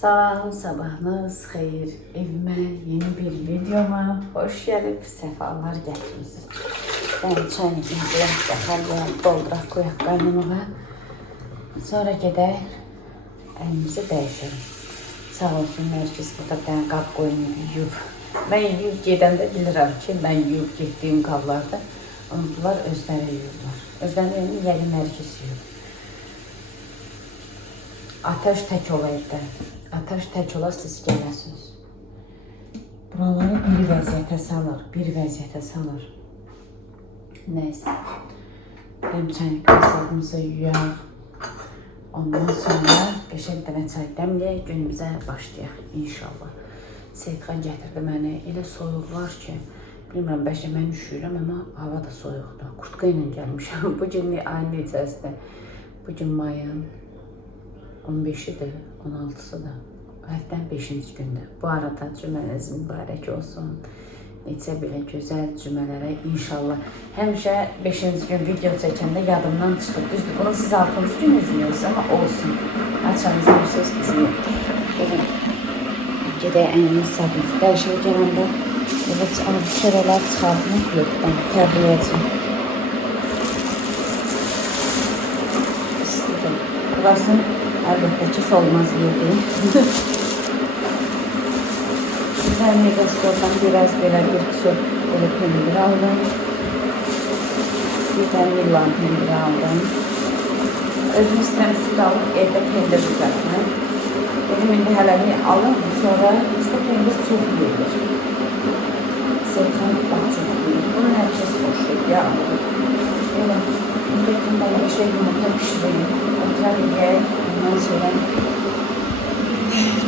Salam, sabahınız xeyir. Evime yeni bir videoma hoş gelip sefalar gətirmişsiniz. Ben çayımızı yaxalayaq, dolduraq, qoyaq qaynamağa. Sonra gedək, əlimizi dəyişəlim. Sağ olsun, Nərgiz burada bir dənə qab qoymayıb, yuyub. Mən yuyub gedəndə bilirəm ki, mən yuyub getdiyim qablarda unutdular, özləri yuyublar. Özləri yəqin Nərgiz yuyub. Ateş tək olaydı. Ateş tək ola siz gələsiniz. Buraları bir vəziyyətə salır. Neyse. Benim çaynik hesabımızı yuyaq. Ondan sonra qəşəng dənə çay dəmləyək, günümüzə başlayaq inşallah. Seyidxan gətirdi mənə. Elə soyuq var ki, bilmirəm, bəlkə mən üşüyürəm, amma hava da soyuqdur. Kurtka ilə gəlmişəm. Bugün ayın neçəsidir? Bugün mayın 15'idir, 16'sı da. Həftənin 5-ci gündür. Bu arada cümləniz mübarək olsun. Neçə belə gözəl cümlələrə inşallah. Həmişə 5-ci gün video çəkəndə yadımdan çıxır. Düzdür, bunu siz 6-cı gün izliyorsunuz, amma olsun. Açan izləyirsiniz, izləyin. Gedək ənimiz sabımız. Dəyişək gələndə çörələr çıxardım klubdan, təbliğəcəm. İstidim. Burası əlbəttə ki, solmaz yedi. Ben Megastor'dan biraz böyle bir küsur böyle peynir aldım. Bir tane Milan peyniri aldım. Özüm istəyirəm süt alıb evdə peynir düzəltmək. Dedim, indi hələ bir alım, sonra bizdə peynir çox yeyilir. Seyidxan daha çox yeyilir. Bunun herkes xoşlayır ya. Elə, indi ben bir şey yumurta pişireyim. Oturaq yiyək, ondan sonra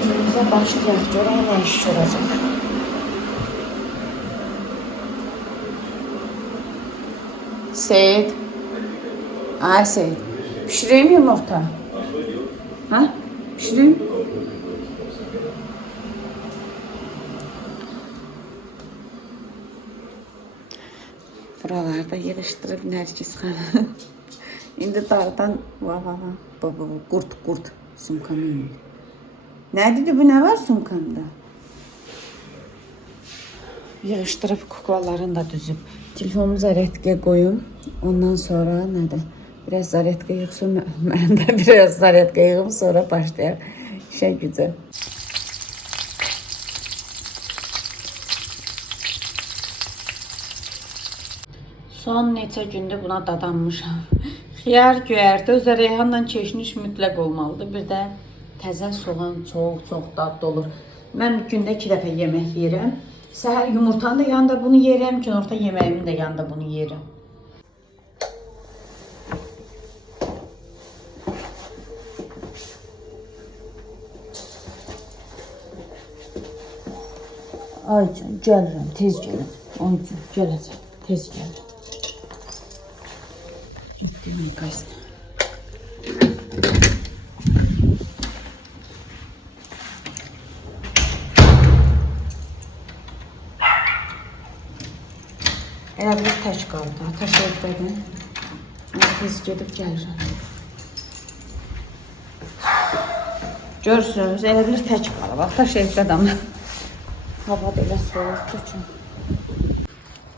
günümüze başlayaq, görək nə iş olacaq. Seyid. Ay Seyid. Pişireyim yumurta. Ha? Pişireyim. Buralarda yığışdırıb Nərgiz xanım. İndi dağdan qurt sumkamı inir. Ne dedi bu, ne var sumkamda? Yığışdırıb kuklalarını da düzüb. Telefonumu zaretkaya koyum. Ondan sonra ne de? Biraz zaretka yığsın. Ben de biraz zaretka yığım, sonra başlayaq işe gücə. Son neçə gündür buna dadanmışam. Xiyar göyərti, özə reyhanla çeşniş mütləq olmalıdır. Bir də təzə soğan çox dadlı olur. Mən gündə 2 dəfə yemək yeyirəm. Səhər yumurtanın da yanında bunu yeyirəm, günorta yeməyimin də yanında bunu yeyirəm. Ay can, gəlirəm, tez gəlirəm. Ay can, gələcəm, tez gəlirəm. Gittim magazine. Elə bir tək qaldı. Ataş evdədir. Biz gedib gəlirəm. Görürsünüz, elə bir tək qalıb. Ataş evdədir. Hava da elə soğuqdur ki.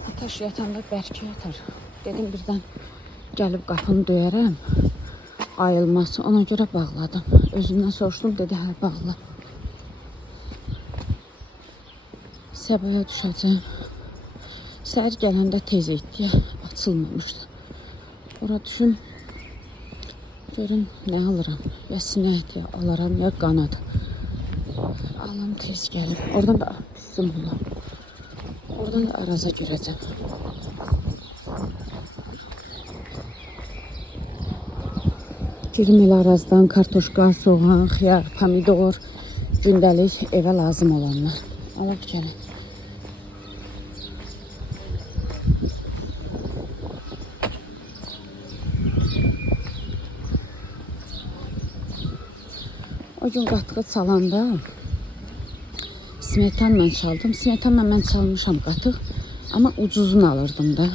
Ataş yatanda bərk yatar. Dedim birdən gəlib qapını döyərəm. Ayılması. Ona görə bağladım. Özümdən soruşdum, dedi hə bağla. Səbəyə düşəcəm. Səhər gələndə tez etdi, açılmamışdı. Ora düşün, görün nə alıram. Ya sinət, ya alaram, ya qanad. Alım tez gəlim. Oradan da üstüm olur. Oradan da araza görəcəm. Girim elə arazdan kartoşka, soğan, xiyar, pomidor, gündəlik evə lazım olanlar. Alaq gəlin. O gün qatıq çalanda smetanla çaldım. Smetanla mən çalmışam qatıq. Amma ucuzunu alırdım da.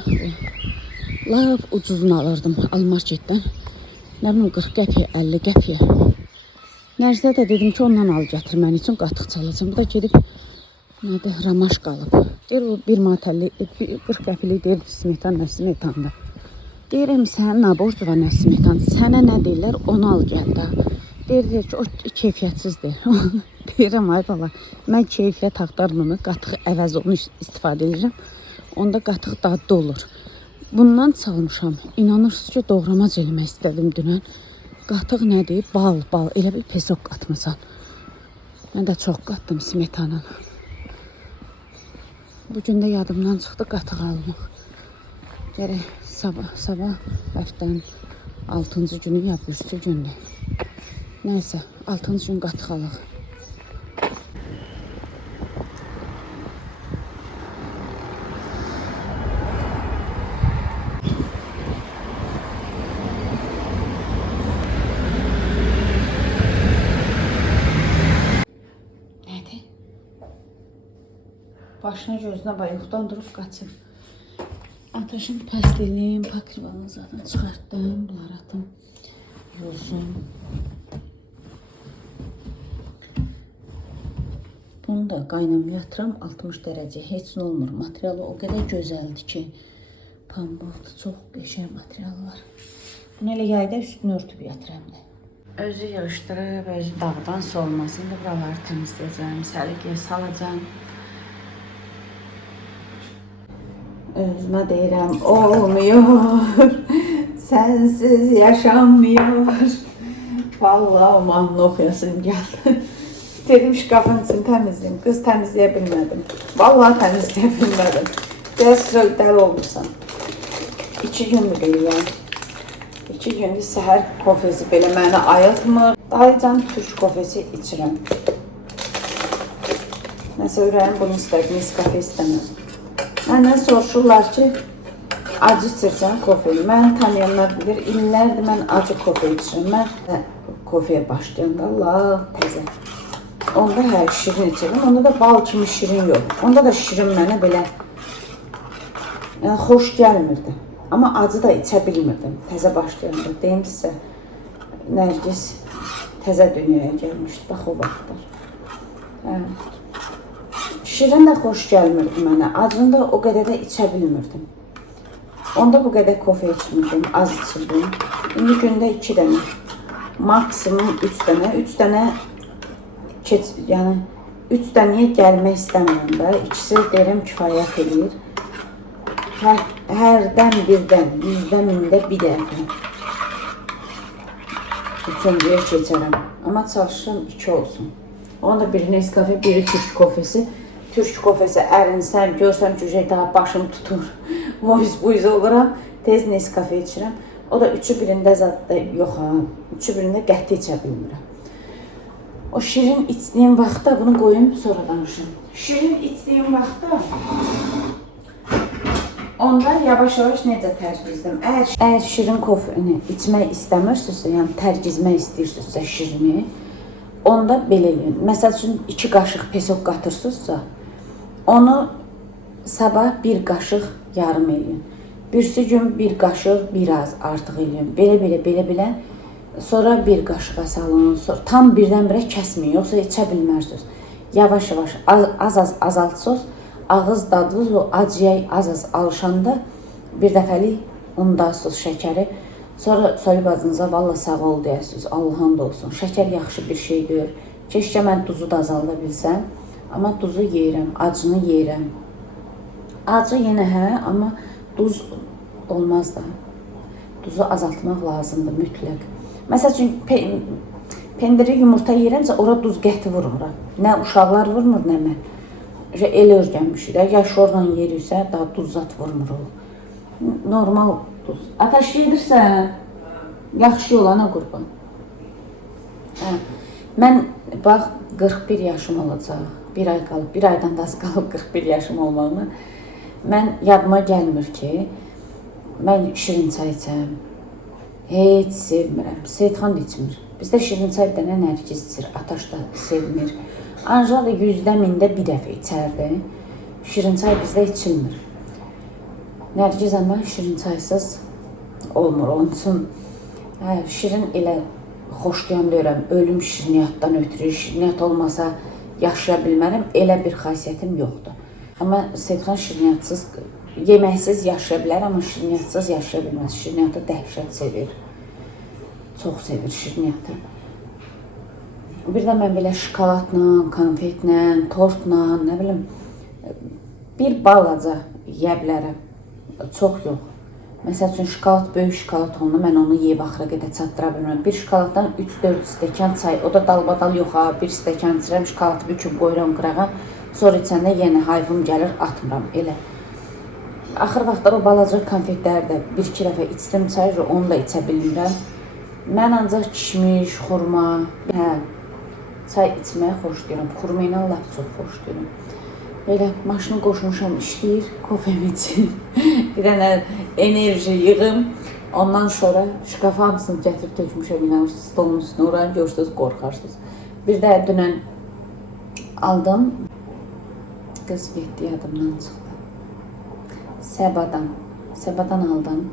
Lap ucuzunu alırdım al marketdən. Nə bilim 40 qəpiyə, 50 qəpiyə. Nərsə də dedim ki, ondan al gətir mən üçün qatıq çalacağım. Bu da gedib nədir, ramaş qalıb. Deyir o 1 manat 40 qəpiklik deyir smetan, nə smetanda. Deyirəm sən nə borc var nə smetan. Sənə nə deyirlər onu al gəl də. Deyir ki o keyfiyyətsizdir. Deyirəm ay bala mən keyfiyyət axtarmıram. Qatıq əvəz olmuş istifadə edirəm. Onda qatıq dadlı olur. Bundan çalmışam. İnanırsınız ki doğramac eləmək istədim dünən. Qatıq nədir? Bal. Elə bir pesok qatmısan. Mən də çox qatdım smetanın. Bugün də yadımdan çıxdı qatıq almaq. Gərək sabah həftənin 6-cı günü ya birisi gündür. Nəysə 6-cı gün qatıq alaq. Başına gözünə bayıqdan durub qaçıb. Ataşın pastelini, pakrivanı zaten çıxartdım. Bunlar atım. Yosun. Bunu da qaynam yatıram 60 dərəcə. Heç nə olmur. Materialı o qədər gözəldir ki. Pambıqdır. Çox qəşəng materialı var. Bunu elə yayda üstünü örtüb yatıram da. Özü yığışdırıb, özü dağdan solmasın. İndi buraları təmizləyəcəm. Səliqəyə salacağım. Özümə deyirəm, olmuyor, sensiz yaşanmıyor. Vallahi o mahnını oxuyasım gəldi. Dedim şkafın için təmizləyim, qız təmizləyə bilmədim. Vallahi təmizləyə bilmədim. Biraz dəli olmuşsan. 2 gündür deyirəm. 2 gündür səhər kofesi belə məni ayıltmır. Dayıcan türk kofesi içirəm. Nəsə ürəyim bunu istədim, Nescafe istəməm. Məndən soruşurlar ki, acı içirsən kofeyi. Məni tanıyanlar bilir, illərdir mən acı kofe içirəm. Mən kofeye başlayanda Allah təzə. Onda hər şirin içirəm, onda da bal kimi şirin yox. Onda da şirin mənə belə xoş gəlmirdi. Amma acı da içə bilmirdim təzə başlayanda. Deyim sizə, Nərgiz təzə dünyaya gəlmişdi, bax o vaxtlar. Şirin də xoş gəlmirdi mənə, acını da o qədər də içə bilmirdim. Onda bu qədər kofe içmirdim, az içirdim. İndi gündə 2 dənə, maksimum 3 dənə. 3 dənə, yəni 3 dənəyə gəlmək istəmirəm də. İkisi deyirəm kifayət edir. Hərdən birdən, 100-dən 1000-də bir dəfə. Üçüncüyə keçərəm. Amma çalışıram 2 olsun. Onda biri Nescafe, biri Türk kofesi. Türk kofesi ərinsəm, görsəm ki, daha başım tutur. Boyuz oluram. Tez Nescafe içirəm. O da 3'ü birində zadda yox ha. 3'ü birində qəti içə bilmirəm. O şirin içdiyim vaxtda bunu qoyum, sonra danışım. Şirin içdiyim vaxtda onda yavaş-yavaş necə tərgizdim. Əgər şirin kofeni içmək istəmirsinizsə, yəni tərgizmək istəyirsinizsə şirini, onda belə eləyin. Məsəl üçün 2 qaşıq pesok qatırsınızsa, onu sabah 1 qaşıq yarım eləyin. Birisi gün 1 qaşıq biraz artıq eləyin. Belə. Sonra 1 qaşığa salın. Sonra tam birdən-birə kəsməyin, yoxsa içə bilmərsiniz. Yavaş-yavaş az-az azaltsınız. Ağız dadınız o acıya az-az alışanda bir dəfəlik undarsınız şəkəri. Sonra soyub ağzınıza valla sağ ol deyəsiniz. Allah'ın da olsun. Şəkər yaxşı bir şeydir. Keşke mən duzu da azalda bilsəm. Amma duzu yeyirəm, acını yeyirəm. Acı yenə hə, amma duz olmaz da. Duzu azaltmaq lazımdır mütləq. Məsəl üçün pendiri yumurta yeyirəmsə ora duz qəti vurmuram. Nə uşaqlar vurmur, nə mən. El örgənmişik. Ya şorla yeyirsə daha duz zat vurmur o. Normal duz. Ataş yedirsən, yaxşı olana qurban. Mən bax 41 yaşım olacaq. 1 ay qalıb, 1 aydan da az qalıb 41 yaşım olmağına. Mən yadıma gəlmir ki, mən şirin çay içəm. Heç sevmirəm. Seyidxan da içmir. Bizdə şirin çay bir dənə Nərgiz içir. Ataş da sevmir. Anjela da 100-dən 1000-də bir dəfə içərdi. Şirin çay bizdə içilmir. Nərgiz amma şirin çaysız olmur. Onun üçün şirin elə xoşlayan deyirəm, ölüm şirniyyatdan ötürü, şirniyyat olmasa yaşaya bilmərəm, elə bir xasiyyətim yoxdur. Amma Seyidxan şirniyyatsız, yeməksiz yaşaya bilər, amma şirniyyatsız yaşaya bilməz. Şirniyyatı dəhşət sevir, çox sevir şirniyyatı. Bir də mən belə şokoladla, konfetlə, tortla, nə bilim, bir balaca yeyə bilərəm, çox yox. Məsəl üçün, şokolad, böyük şokolad olunu, mən onu yeyib axıra qədər çatdıra bilmirəm. Bir şokoladdan 3-4 stəkan çay, o da dalbadal yox ha, bir stəkan içirəm, şokoladı büküb qoyuram qırağa, sonra içəndə yenə hayfım gəlir, atmıram, elə. Axır vaxtlar o balaca konfetləri də 1-2 dəfə içdim çay, onu da içə bilmirəm. Mən ancaq kişmiş, xurma, çay içməyə xoşlayıram, xurma ilə lap çox xoşlayıram. Elə maşını qoşmuşam, işləyir, kofemi içir, bir dənə enerji yığım. Ondan sonra şkafa hamısını gətirib tökmüşəm, inanmışsınız, stolun üstünə uğrayın, görürsünüz, qorxarsınız. Bir də dünən aldım, qız getdi, yadımdan çıxdı. Səbadan aldım,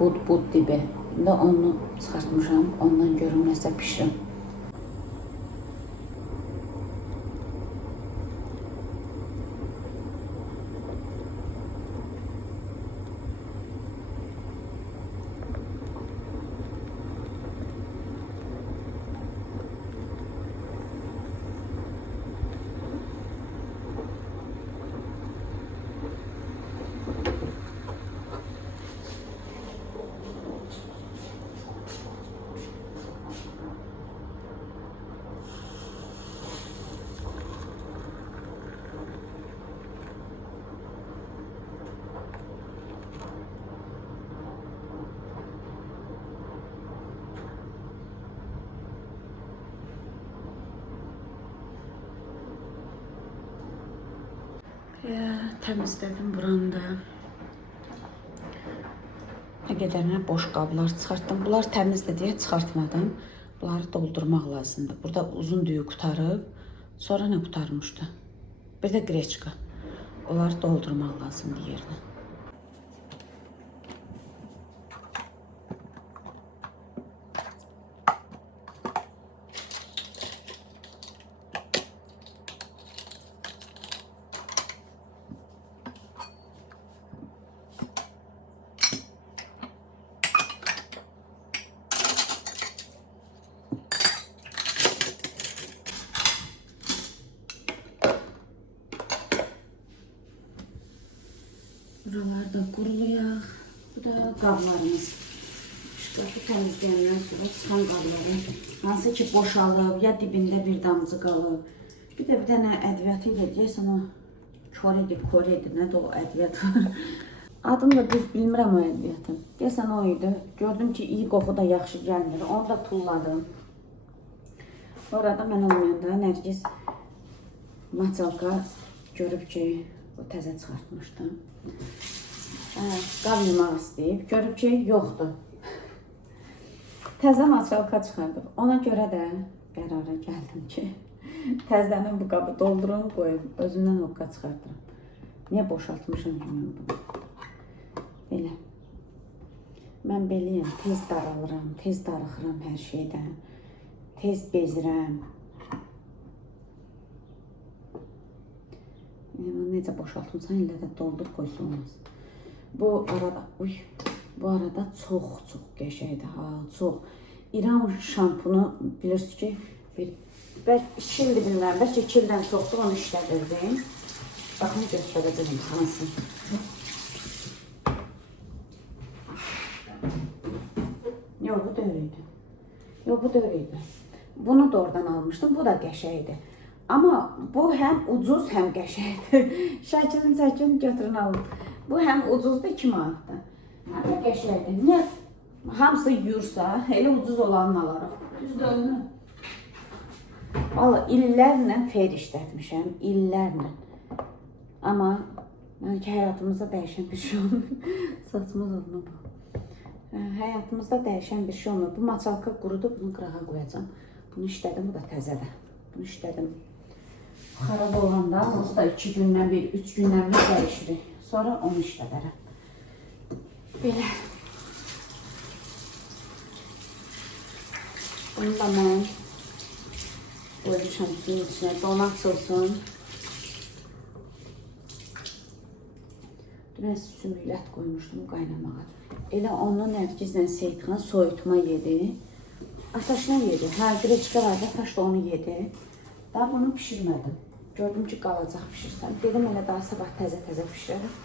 bud dibi. İndi onu çıxartmışam, ondan görüm nəsə pişirim. Təmizlədim buranı da. Nə qədərinə boş qablar çıxartdım. Bunlar təmizdir deyə çıxartmadım. Bunları doldurmaq lazımdır. Burada uzun düyü qutarıb, sonra nə qutarmışdı? Bir də qreçka. Onları doldurmaq lazımdır yerinə. Buralarda qurulayaq. Bu da qablarımız. Şkafı təmizləyəndən sonra çıxan qabları. Hansı ki boşalıb, ya dibində bir damcı qalıb. Bir də bir dənə ədviyyatı ilə deyəsən o Koredir, nədir o ədviyyat var. Adını da düz bilmirəm o ədviyyatın. Deyəsən o idi. Gördüm ki iyi qoxu da yaxşı gəlmir. Onu da tulladım. Orada mən olmayanda Nərgiz maçalka görüb ki o təzə çıxartmışdım. Qab yumaq istəyib. Görüb ki, yoxdur. Təzə maçalka çıxardım. Ona görə də qərara gəldim ki, təzədən bu qabı doldurum, qoyum, özümdən oqqa çıxartıram. Niyə boşaltmışam ki mən bunu? Belə. Mən beləyəm, tez daralıram, tez darıxıram hər şeydən. Tez bezirəm. Necə boşaltmışsan, elə də doldur qoysun olmaz. Bu arada çox qəşəkdir ha, çox. İran şampunu bilirsiniz ki, bəlkə 2 ildir bilmirəm, bəlkə 2 ildən çoxdur onu işlədirdim. Baxın göstərəcəm hansı. Yox, bu da öyleydi. Bunu da oradan almışdım, bu da qəşəkdir. Amma bu həm ucuz, həm qəşəkdir. Şəkilini çəkin, götürün alın. Bu həm ucuzdur, 2 manatdır. Həm də qəşəkdir. Niyə hamısı yuyursa, elə ucuz olanını alarıq. Düzdür onu. Valla illərlə xeyir işlətmişəm, illərlə. Amma həyatımızda dəyişən bir şey olmuyor. Saçma zadına bax. Həyatımızda dəyişən bir şey olmuyor. Bu maçalka qurudub, bunu qırağa qoyacam. Bunu işlədim, bu da təzədir. Bunu işlədim. Xarab olanda, onsuz da 2 gündən bir, 3 gündən bir dəyişirik. Sonra onu işlədərəm. Belə. Bunu da mən qoymuşam suyun içine. Donat olsun. Dünən sümüklət qoymuşdum qaynamağa. Elə onu Nərgizlə Seyidxan soyutma yedi. Ataşla yedi. Hə, qreçka vardı, Ataş da onu yedi. Daha bunu pişirmədim. Gördüm ki, qalacaq pişirsəm. Dedim, elə daha sabah təzə-təzə pişirərəm.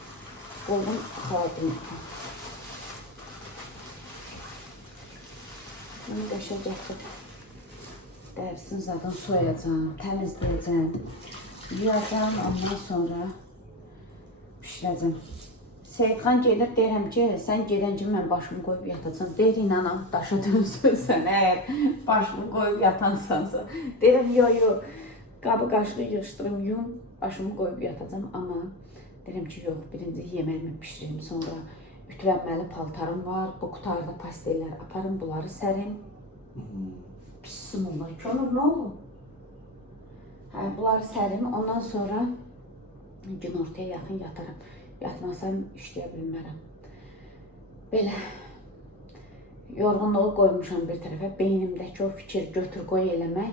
Qoydum, xaladım. Bunu qəşəcəkdir. Dərisini zaten soyacağım, təmizləyəcəm. Yuyacağım, ondan sonra pişirəcəm. Seyidxan gelir, deyirəm ki, sən gedən kimi mən başımı qoyub yatacam. Deyir, inanam, daşa dönsün sən, əgər başımı qoyub yatansansa. Deyirəm, yo, qabı qaşığı yığışdırım, yum, başımı qoyub yatacam. Amma deyirəm ki, yox, birinci yeməyimi pişirim, sonra ütülənməli paltarım var, bu qutarda pastellər aparım, bunları sərim. Pissin onlar, kömür, nə olur? Hə, bunları sərim, ondan sonra gün ortaya yaxın yatarım. Yatmasam işləyə bilmərəm. Belə yorğunluğu qoymuşam bir tərəfə. Beynimdəki o fikir götür qoy eləmək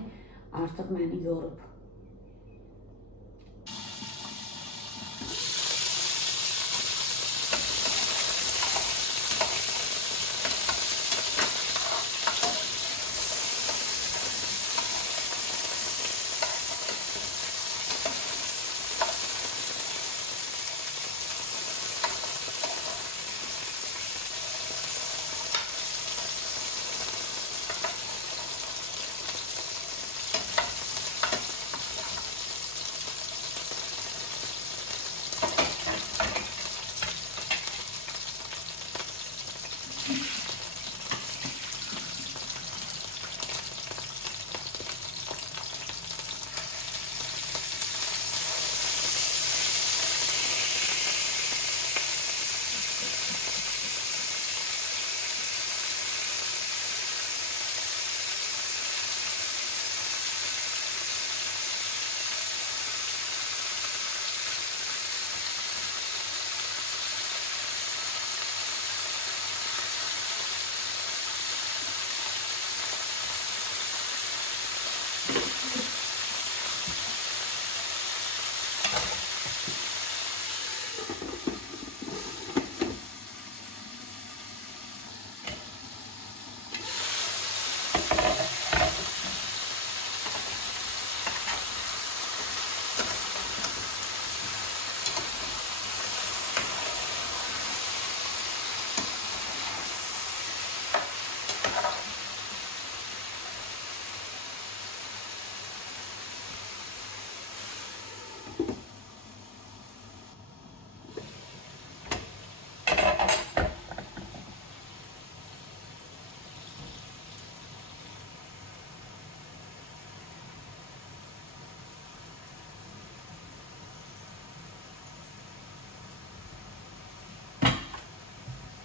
artıq məni yorub.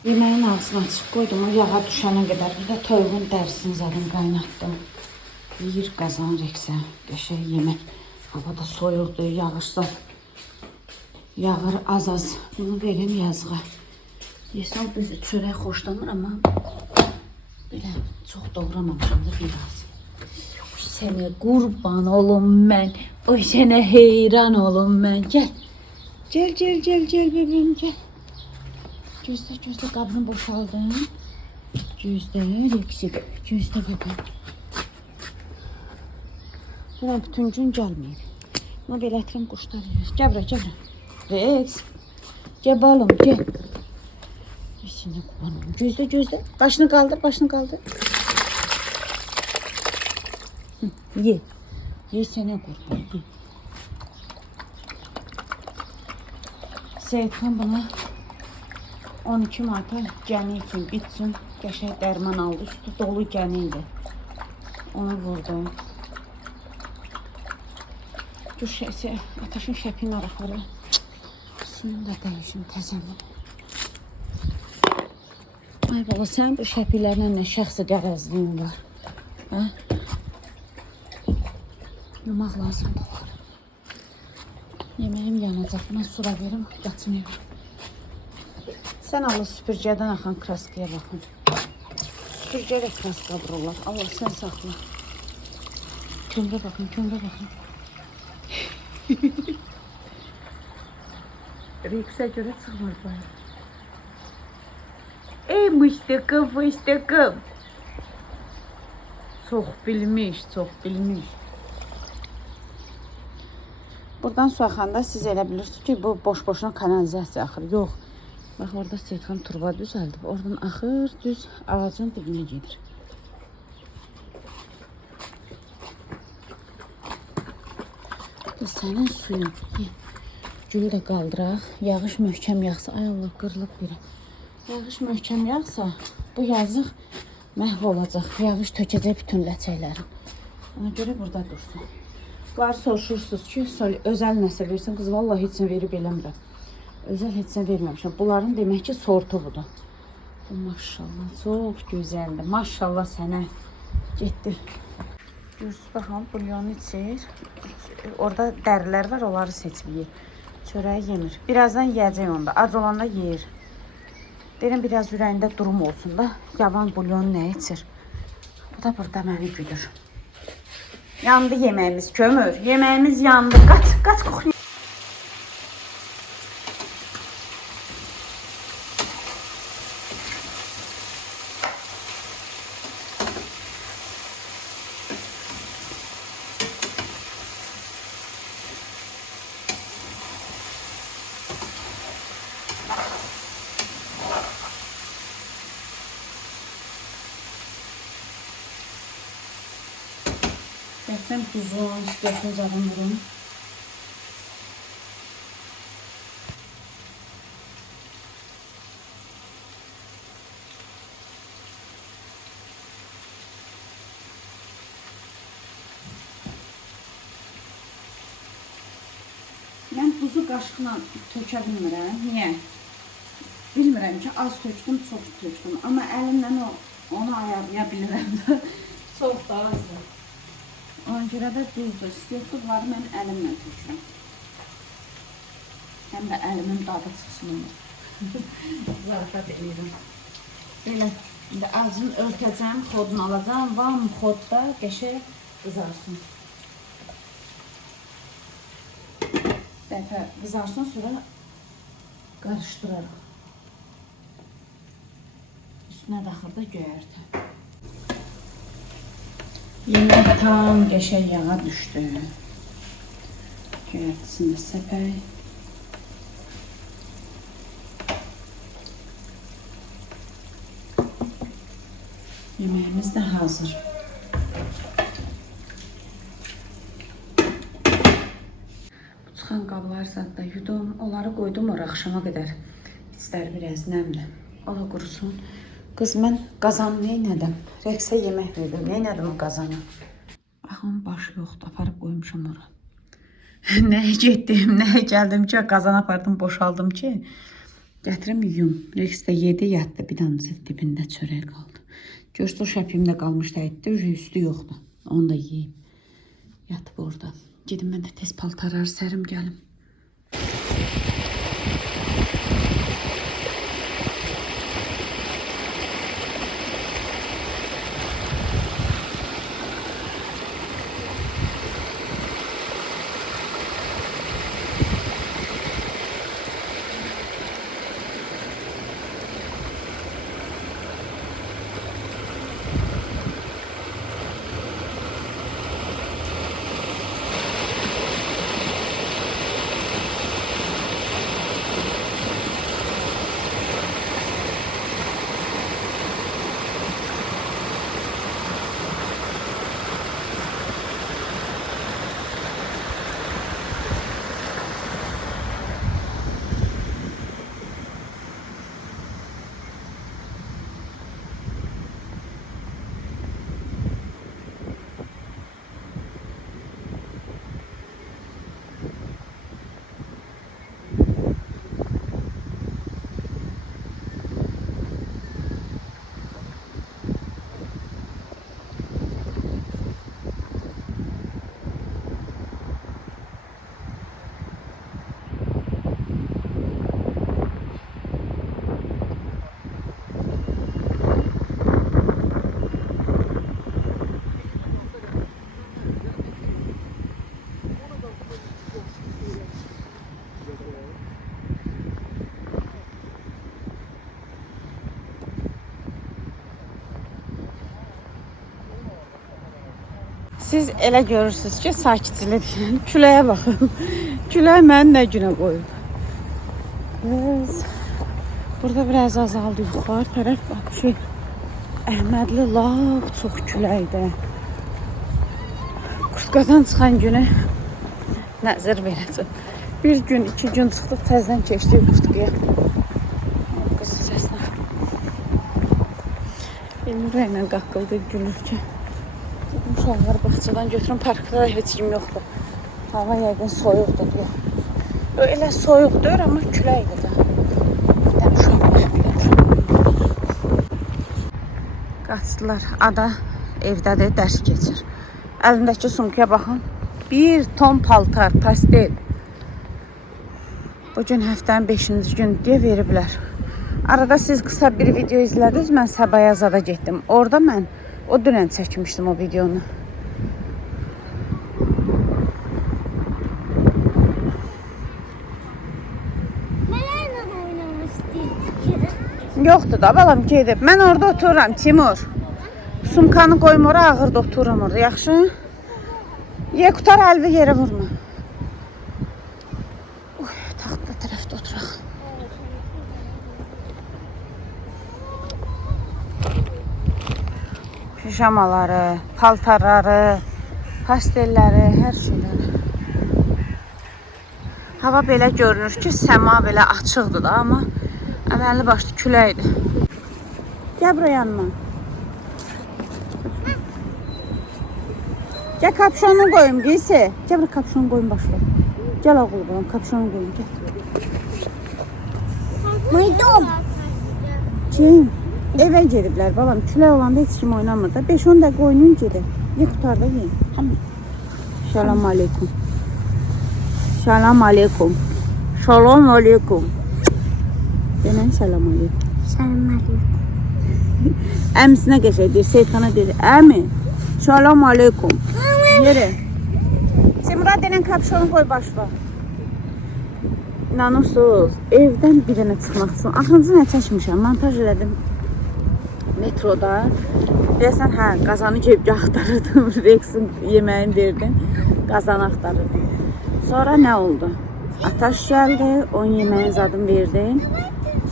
Yeməyin ağzını açıq qoydum, o yağa düşənə qədər. Bir də toyuğun dərisini zaten qaynatdım. Yiyir qazan rəksə, qəşəng yemək. Hava da soyuqdur, yağışsa. Yağır az-az. Bunu verim yazığa. Yesəm düzü çörək xoşlanır, amma belə çox doğramamışam da biraz. Sənə qurban olum mən, oy sənə heyran olum mən. Gəl, gəl bebeğim, gəl. Gözlə, qabını boşaldım. Gözlə, Reksik, gözlə bebeğim. Buna bütün gün gəlməyib. Buna belə ətirim quşlar yiyir. Gəl. Reks, gəl balım, gəl. Sənə qurban olum. Gözlə. Başını qaldır. Ye sənə qurban, ye. Seyidxan buna 12 manata gəni üçün bitsin. Qəşəng dərman aldı. Üstü dolu gəni idi. Onu vurdum. Ataşın şəpin araqları. Suyunu da dəyişim təzəmi. Ay bala, sən bu şəpilərlə nə şəxsi qərəzliyin var? Hə? Yumaq lazım da var. Yeməyim yanacaq. Mən sura verim, qaçmayayım. Sən Allah süpürgədən axan kraskaya baxın. Axır gərək kaska vururlar. Allah sən saxla. Kömrə baxın, kömrə baxın. Riksə görə çıxmır bu. Ey müştəqim, fıştəqim. Çox bilmiş, çox bilmiş. Buradan su axanda siz elə bilirsiniz ki, bu boş-boşuna kanalizasiya axır. Yox. Bax, orada Seyidxan turba düzəldib. Oradan axır, düz ağacın dibinə gedir. Sənin suyun. Gülü də qaldıraq. Yağış möhkəm yağsa, ay Allah, qırılıb biri. Yağış möhkəm yağsa, bu yazıq məhv olacaq. Yağış tökəcək bütün ləçəkləri. Ona görə burada dursun. Bunları soruşursunuz ki, özəl nəsə versin. Qız, vallahi heç nə verib eləmirəm. Özəl heç nə verməmişəm. Bunların demək ki, sortu budur. Maşallah, çox gözəldir. Maşallah sənə. Getdi. Görürsünüz, baxın, bulyonu içir. Orada dərilər var, onları seçməyir. Çörəyi yemir. Birazdan yiyəcək onda. Ac olanda yeyir. Deyirəm, biraz ürəyində durum olsun da. Yavan bulyonu nə içir? Bu da burada məni güdür. Yandı yeməyimiz, kömür. Yeməyimiz yandı. Qaç qoxuyor. Dəfəm tuzun, istəyətini zadım vurun. Mən buzu qaşıqla tökə bilmirəm. Niyə? Bilmirəm ki, az tökdüm, çox tökdüm. Amma əlimlə onu ayarlaya bilirəm də. Çox da azdır. Ona görə də düzdür. İstəyətlikləri mən əlimlə tökürəm. Həm də əlimin dadı çıxsın olur. Zarafat edirəm. Belə, indi ağzını örtəcəm, xodunu alacam. Vam xodda qəşəng qızarsın. Dəfə qızarsın, sonra qarışdırarıq. Üstünə daxırda göyərtə. Yemək tam qəşəng yağa düşdü. Göyərtisini səpək. Yeməyimiz də hazır. Bu çıxan qablar zadda yudum. Onları qoydum ora axşama qədər. İçləri biraz nəmli. Ola qurusun. Qız, mən qazanı neynədim? Rəqsə yemək verdim. Neynədim o qazanı? Baxın, başı yoxdur. Aparıb qoymuşam ora. Nəyə getdim, nəyə gəldim ki, qazanı apardım, boşaldım ki, gətirim yuyum. Rəqs də yedi, yatdı. Bir damcı dibində çörək qaldı. Görsə o şəpimdə qalmışdı, əyitdi. Üstü yoxdur. Onu da yeyib. Yatıb orada. Gedim mən də tez paltarları sərim gəlim. Siz elə görürsünüz ki, sakitçilik. Küləyə baxın. Küləyə məni nə günə qoyub. Burada biraz azaldı yuxarı tərəf. Bax ki, Əhmədli lap çox küləkdir. Kurtqadan çıxan günü nəzər verəcəm. Bir gün, 2 gün çıxdıq, təzdən keçdik Kurtqaya. Qızı səsinə. Elmira ilə qaqqıldı, gülür ki. Uşaqları bağçadan götürün, parkda heç kim yoxdur. Hava yəqin soyuqdur deyə. Elə soyuqdur, amma küləkdir də. Bir dənə uşaq var. Qaçdılar. Ada evdədir, dərs keçir. Əlindəki sumkaya baxın. 1 ton paltar, pastel. Bugün həftənin 5-ci gün deyə veriblər. Arada siz qısa bir video izlədiniz, mən Səbaya Zada getdim. Orada mən o dünən çəkmişdim o videonu. Mənə oynamaq istəyirdik. Yoxdur da balam gedib. Mən orada otururam Timur. Sumkanı qoyum ora, ağırda otururam orada. Yaxşı? Ye qutar, əlvi yerə vurma. Uy, taxtda tərəfdə oturaq. Pijamaları, paltarları, pastelləri, hər şeyləri. Hava belə görünür ki, səma belə açıqdır da, amma əməlli başlı küləkdir. Gəl buraya yanıma. Gəl kapşonu qoyum, giysi. Gəl buraya kapşonu qoyum başla. Gəl oğul balam, kapşonu qoyum, gəl. Maydom. Kim? Evə gediblər balam, külək olanda heç kim oynamır da. 5-10 dəqiqə oynayın gedin. Ye qutarda yiyin. Salam aleykum. Salam aleykum. Salam aleykum. Denən salam aleykum. Salam aleykum. Əmsinə qəşək deyir, Seyidxana deyir. Əmi, salam aleykum. Yeri. Semra denən kapşonu qoy başla. İnanırsınız, evdən bir dənə çıxmaq üçün. Axırıncı nə çəkmişəm, montaj elədim. Metroda. Deyəsən, hə, qazanı cebgə axtarırdım. Rex'in yeməyini verdim. Qazanı axtarırdım. Sonra nə oldu? Ataş gəldi, onun yeməyin zadını verdim.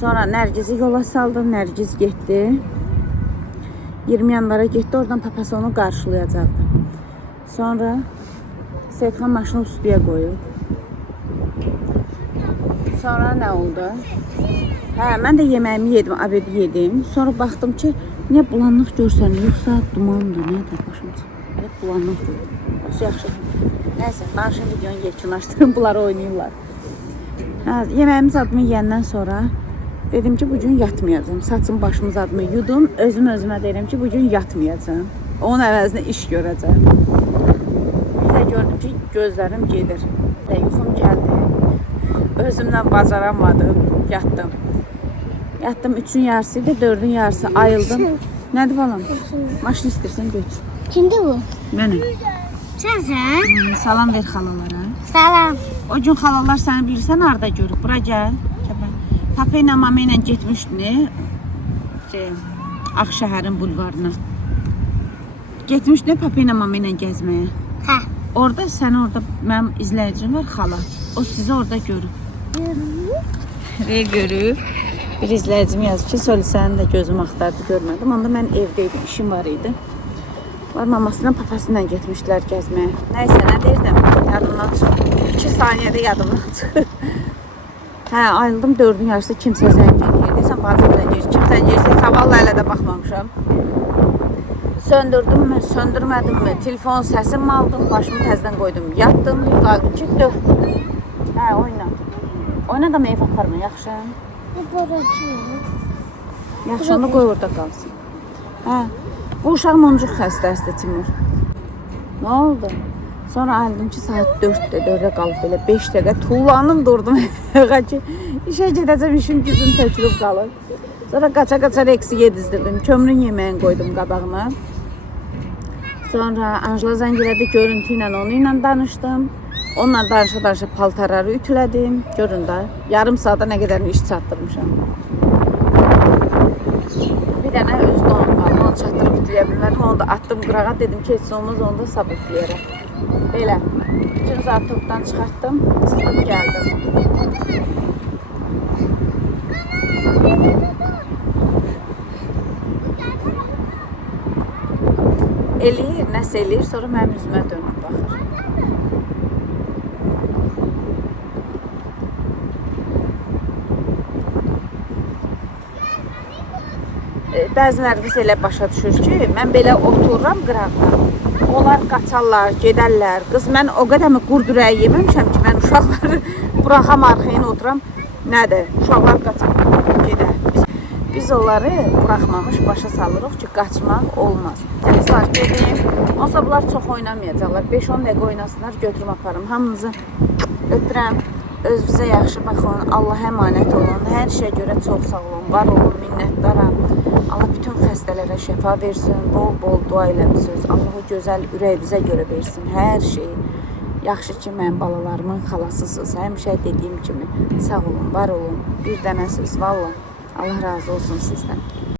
Sonra Nərgizi yola saldım, Nərgiz getdi. 20 yanlara getdi, oradan papası onu qarşılayacaqdı. Sonra Seyidxan maşını üstüyə qoyub. Sonra nə oldu? Hə, mən də yeməyimi yedim, abedi yedim. Sonra baxdım ki, niyə bulanlıq görsənir, yoxsa dumandır, nədir başım çıxır? Bulanlıq gördüm. Yoxsa yaxşı. Nəysə, danışın videonu yekunlaşdırın, bunları oynayırlar. Hə, yeməyimiz adımı yiyəndən sonra dedim ki, bugün yatmayacağım. Saçım başımız adımı yudum, özümə deyirəm ki, bugün yatmayacağım. Onun əvəzinə iş görəcəm. Bir də gördüm ki, gözlərim gedir. Yuxum gəldi. Özümdən bacaramadım, yatdım. Yatdım, 3-ün yarısı idi, 4-ün yarısı ayıldım. Nədir balam? Maşın istəyirsən götür. Kimdir bu? Mənim. Sənsən? Salam ver xalalara. Salam. O gün xalalar səni bilirsən, harada görüb? Bura gəl. Papa ilə mama ilə getmişdin, Ağşəhərin bulvarına. Getmişdin Papa ilə mama ilə gəzməyə. Hə. Orada səni orada mənim izləyicim var, xala. O sizi orada görüb. Görüb. Bir izləyicim yazıb ki, Soli sənin də gözüm axtardı, görmədim. Onda mən evdəydim, işim var idi. Var mamasıyla, papasıyla getmişdilər gəzməyə. Nəysə, nə deyirdim? Yadımdan çıxır. 2 saniyədə yadımdan çıxır. Hə, ayrıldım, 4-ün yarısı kimsə zəng edir. Deyəsən, bacım zəng edir. Kim zəng edirsə, savalla hələ də baxmamışam. Söndürdüm mü, söndürmədim mi? Telefon səsimi aldım, başımı təzdən qoydum. Yatdım, qaldım ki, 4. Hə, oyna. Oyna da meyvə aparma, yaxşı? Yaxşı, onu qoy orada qalsın. Hə, bu uşaq moncuq xəstəsidir, Timur. Nə oldu? Sonra ayrıldım ki, saat 4-də, 4-də qalıb belə 5 dəqiqə tullanım durdum. Ki, işə gedəcəm, işim gücüm tökülüb qalır. Sonra qaça-qaça Rex'i yedizdirdim. Kömrün yeməyini qoydum qabağına. Sonra Anjela zəng elədi, görüntü ilə onu ilə danışdım. Onunla danışa-danışa paltarları ütülədim. Görün də, yarım saata nə qədər iş çatdırmışam. Bir dənə öz donum qaldı, onu çatdırıb ütüləyə eləyə bilmər. Onu da atdım qırağa, dedim ki, heç olmaz, onu da sabitləyərəm. Belə, bütün zar topdan çıxartdım, çıxdım, gəldim. Eləyir, nəsə eləyir, sonra mənim üzümə dönüb baxır. Bəziləriniz elə başa düşür ki, mən belə otururam qıraqda. Onlar qaçarlar, gedərlər. Qız, mən o qədər mi qurdurəyi yeməmişəm ki, mən uşaqları buraxam arxayın oturam. Nədir? Uşaqlar qaçar, gedər. Biz onları buraxmamış başa salırıq ki, qaçmaq olmaz. Tezlar gedim. Onsa bunlar çox oynamayacaqlar. 5-10 dəqiqə oynasınlar, götürüm aparım. Hamınızı öpürəm. Özünüzə yaxşı baxın. Allaha əmanət olun. Hər şeyə görə çox sağ olun. Var olun, minnətdaram. Allah bütün xəstələrə şəfa versin. Bol-bol dua eləmisiniz. Allah o gözəl ürəyinizə görə versin hər şeyi. Yaxşı ki, mən balalarımın xalasısınız. Həmişə dediyim kimi sağ olun, var olun. Bir dənəsiz, vallahi. Allah razı olsun sizdən.